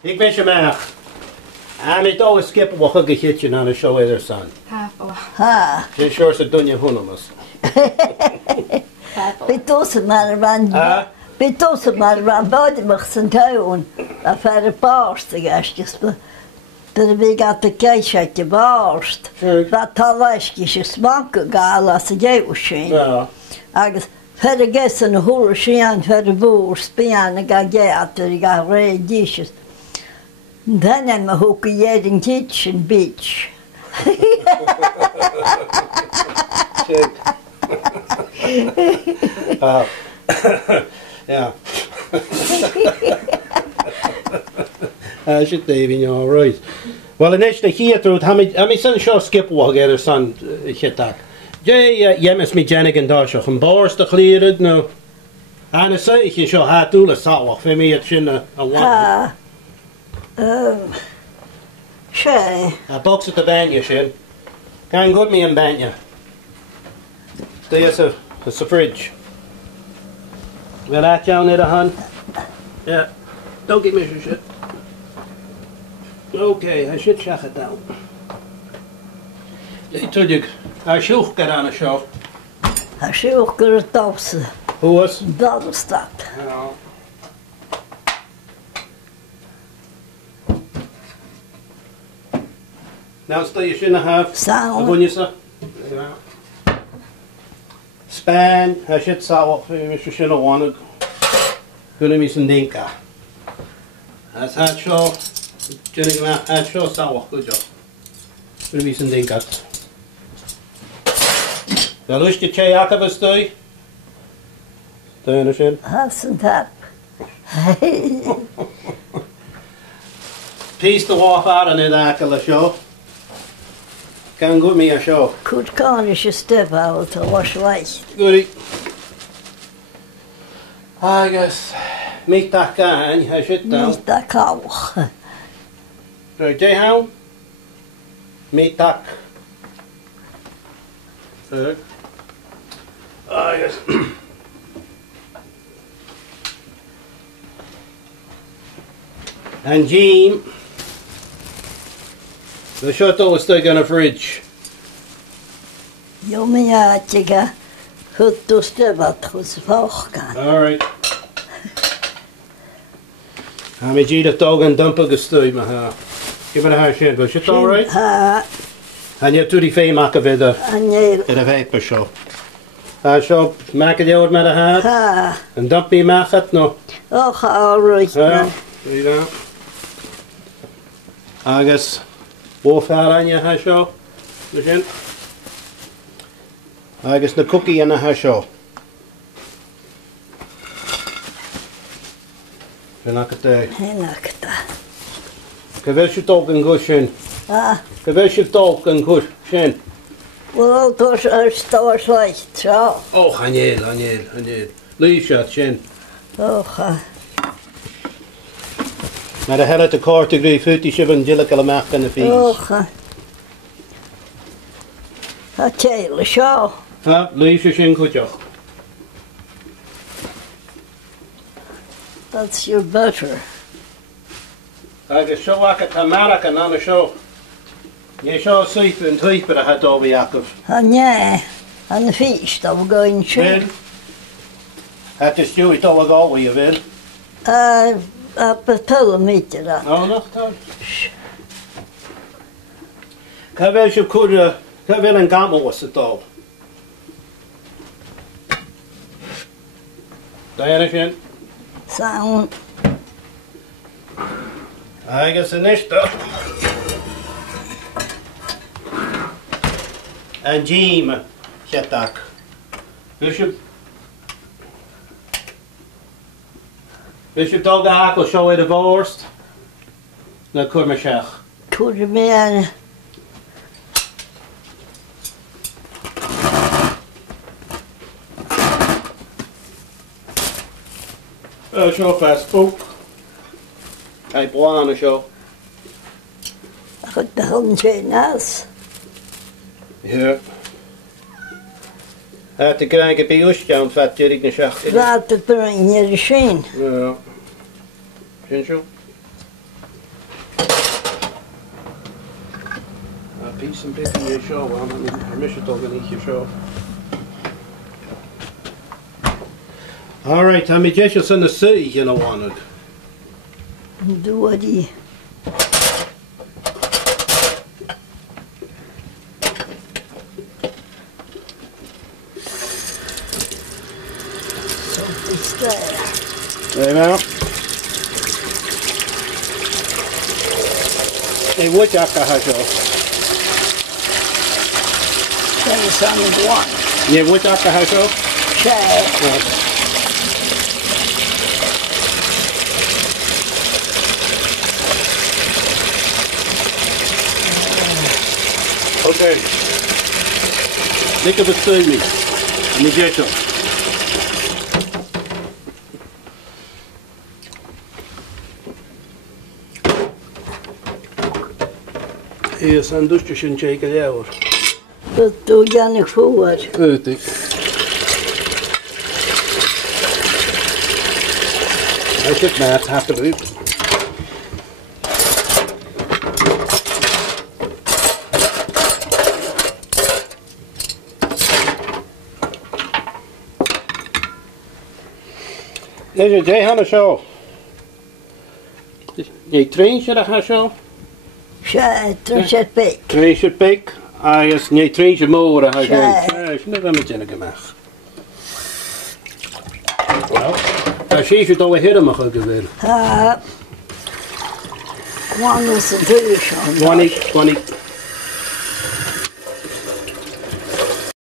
Ik ben je maag. En ik doe een skip wat je gietje aan de show is er son. Ha. Je sure ze doen je honemas. Betossen maar van buiten mag zijn tuin. Dat verre paarste gastjes. Dat we gaat de keisje baarst. Dat talesje smaken gaan als je uitzien. Ja. Agus verre gessen hoor zien verre boer spelen ga geater ga redisjes. Dan hebben we ook een kitchen beach. Shit. Ja. Shit, Davy, you're all right. Well, in this, the here through, how many son show skip walk together, son, shit that. Jay, jemes me Janik and Dasha, and bars the cleared, no. And I say, you show how to the salt for me, it's in a one. Shay. A box at the banya, shin. Can't good me in banya. There's a fridge. Will that down there, hun? Yeah. Don't give me your shit. Okay, I should shut it down. Ik told you, I should get on a show. I should get a tops. Who was? Dat is dat. Ja. Nou, stel je shouldn't have. Sound. Wat je zo? Ja. Span, hij shit zou je shouldn't want. Kunnen we zijn denken. Als het show, jullie maar het show zou goed joh. Kunnen we zijn denken. Ja, lust je chai akabas doe? Doe je shit? Hasn't that. Piece the walk out in the akala show. Can good me a show. Could carnish a step out to wash light. Goody. I guess meet that guy and I should down. Niet dat kou. Right, Jay how? Meet that. I guess. And Jim. The shuttle was stuck in a fridge. Jo, men ja, tjega. Hut och støvat hos vakan. Alright. I'm a G the dog and dump a gustu, my give it a hair shin, but it's alright? Ha, And you're to the fame Magaidh anjel. in a vapor show. So, Magaidh met a hat. Ha, And dump me Magaidh, no. och, all right. Yeah, see that? I guess wolf hat on your hair show. Machine. I guess the cookie in the hair show. Henakate. Henakta. Gewis je talk en goed shin. Ha, Gewis je talk en goed shin. wel, tos er licht, zo. Oh, Hanjeel. Leave shot shin. Och, Maar de hele te kort degree 57 gillikele macht in de fees. och. Ha, tjele, zo. Ha, leave je shin goed joh. That's your butter. I guess show ik het Amerika aan de show. Je show zeep en type dat het over Jacob. Ha, nee. Aan de fiets, dat we gaan Wil? zien. Het is jullie toch wel over je wil. Op het pullen met je dan. Oh, nog dan. Ik wil je kunnen, ik wil een gammel was het al. Daar shin. Sound. I guess in this stuff. En Jim, zet dat. Bishop toch de hakel show in de worst. Dan kom je zeg. Goede man. Show fast spook. Hij boan aan de show. Goed, de hond zijn naast. Ja. Hij te krijgen bij ons gaan vat Dirk naar zegt. Laat het brengen je de schijn. Ja. Zie je? piece and bit in your show, I miss it dog in your show. Alright, I'm just in the city, you know, on it. Do what he. There now. Hey, what jacka has you? There's only one. Yeah, what jacka has you? Shay. Okay. Lekker bestel me. Niet jetto. Hier zijn dusjes in checken ja hoor. Dat doe je niet voor. Weet ik. Hij zit maar het hart eruit. Deze jij had zo. Je traint je dat zo? Shay, het pik. Traint je pik. Als je traint je moren had je. Ja, is net een beetje gemaakt. Wel, dan zie je het al weer mag ook weer. One is a dish on. One.